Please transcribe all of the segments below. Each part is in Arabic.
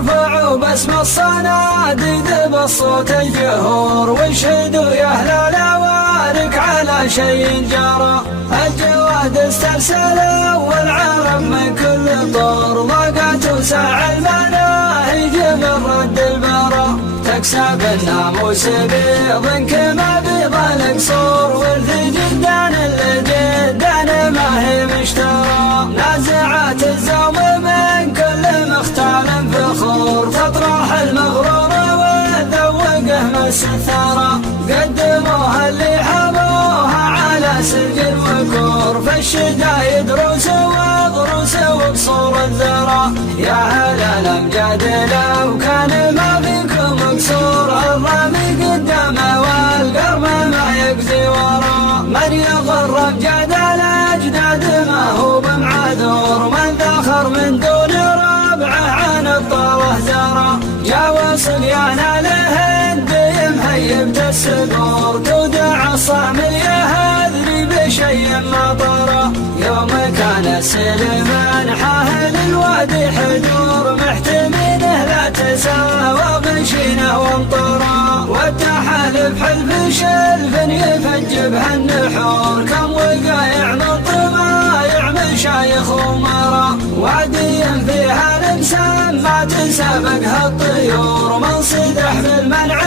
ارفعوا باسم الصناديد بالصوت الجهور واشهدوا يا اهل الاوارك على شيء جرى. الجواد استرسلوا والعرب من كل طور ضاقت وساع المناهج من رد البرى. تكسب الناموس بيض كما بيض القصور ورث جدان الجدان ما هي مشترى. نازعات الزوم من كل مختال فخور تطرح المغرور وذوقه مس الثرى. قدموها اللي حموها على سرج وكور فالشدايد روس وضروس وقصور الذرى. يا أهل الأمجاد لو كان ما فيكم مكسور الرامي قدامه والقرب ما يقزي ورا. من يغر أمجاد الأجداد ما هو بمعذور من ذخر من دون ربعه عن الطاوة زرى. جاوى صبيان لهند مهيبت السدور تودع الصعم اليهذري بشيء ما طرى. يوم كان السلم حاهل الوادي حجور محتمينه لا تساوى بشينه وامطرى. والتحالف حلف شلف يفجبها النحور كم وقايع من طمايع مشايخ ومرى. وعدي فيها الانسان ما تسابقها الطيور من صدح بالمنع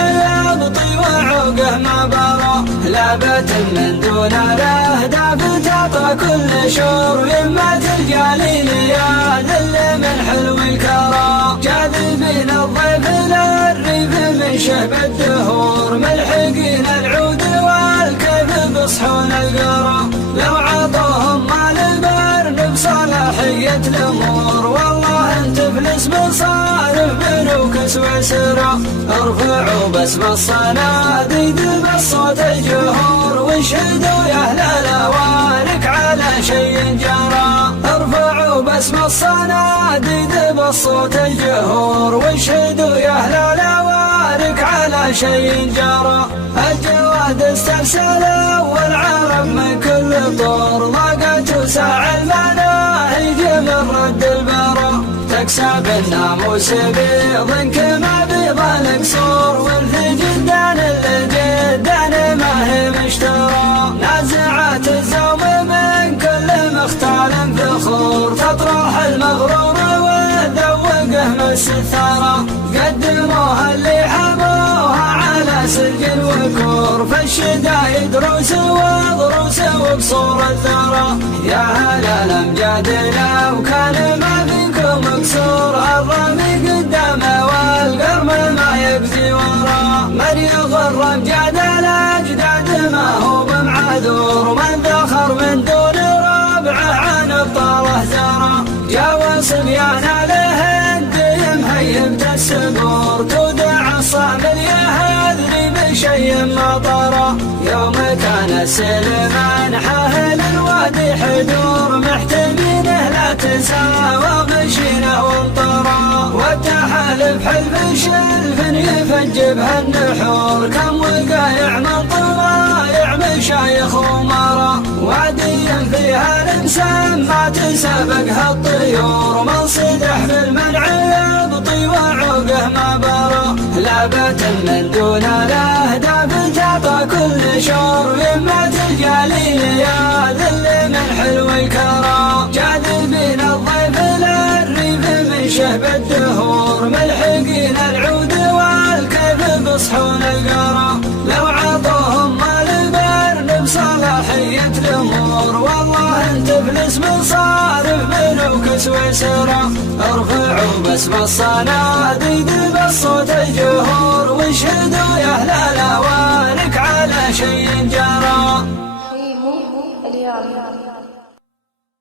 يبطي وعوقه ما برى. لابت من دون الاهداف تعطى كل شور يمة الجالين يا ذل من حلو الكرى. جاذبين الضيف للريف من شهب الدهور ملحقين العود والكيف بصحون القرى. لو عطوهم مال برن بصلاحية الامور والله انت فلس مصارف بنوك سويسرا. ارفعوا باسم الصناديد بالصوت الجهور واشهدوا يا اهل الاوارك على شيء جرى. ارفعوا باسم الصناديد بالصوت الجهور واشهدوا يا اهل الاوارك على شيء جرى. الجواد استرسلوا والعرب من كل طور ضاقت وساع المناهج من رد البرى. تكسب الناموس بيض كما بيض القصور ورث جدان الجدان ما هي مشترى. نازعات الزوم من كل مختال فخور تطرح المغرور وذوقه مس الثرى. قدموها اللي حموها على سرج وكور فالشدايد روس وضروس وقصور الثرى. يا أهل الأمجاد لو كان ما فيكم مكسور الرامي قدامه والقرم ما يقزي ورا. من يغر أمجاد الأجداد ما هو بمعذور من ذخر من دون ربعه عن الطاوة زرى. جاوى صبيان لهند مهيبت السدور تودع الصعم اليهذري بشيء ما طرى. يوم كان السلم حاهل الوادي حجور محتمينه لا تساوى بشينه وامطرى. والتحالف حلف شلف يفجبها النحور كم وقايع من طمايع مشايخ ومرى. وعدي فيها الانسان ما تسابقها الطيور من صدح بالمنع يبطي وعوقه ما برى. لابت من دون الاهداف تعطى كل شور يمة الجالين يا ذل من حلو الكرى. جاذبين الضيف للريف من شهب الدهور ملحقين العود والكيف بصحون القرى. لو عطوهم مال برن بصلاحية الامور والله انت فلس مصارف بنوك سويسرا. ارفعوا باسم الصناديد بالصوت الجهور واشهدوا يا اهل الاوارك على شيء جرى.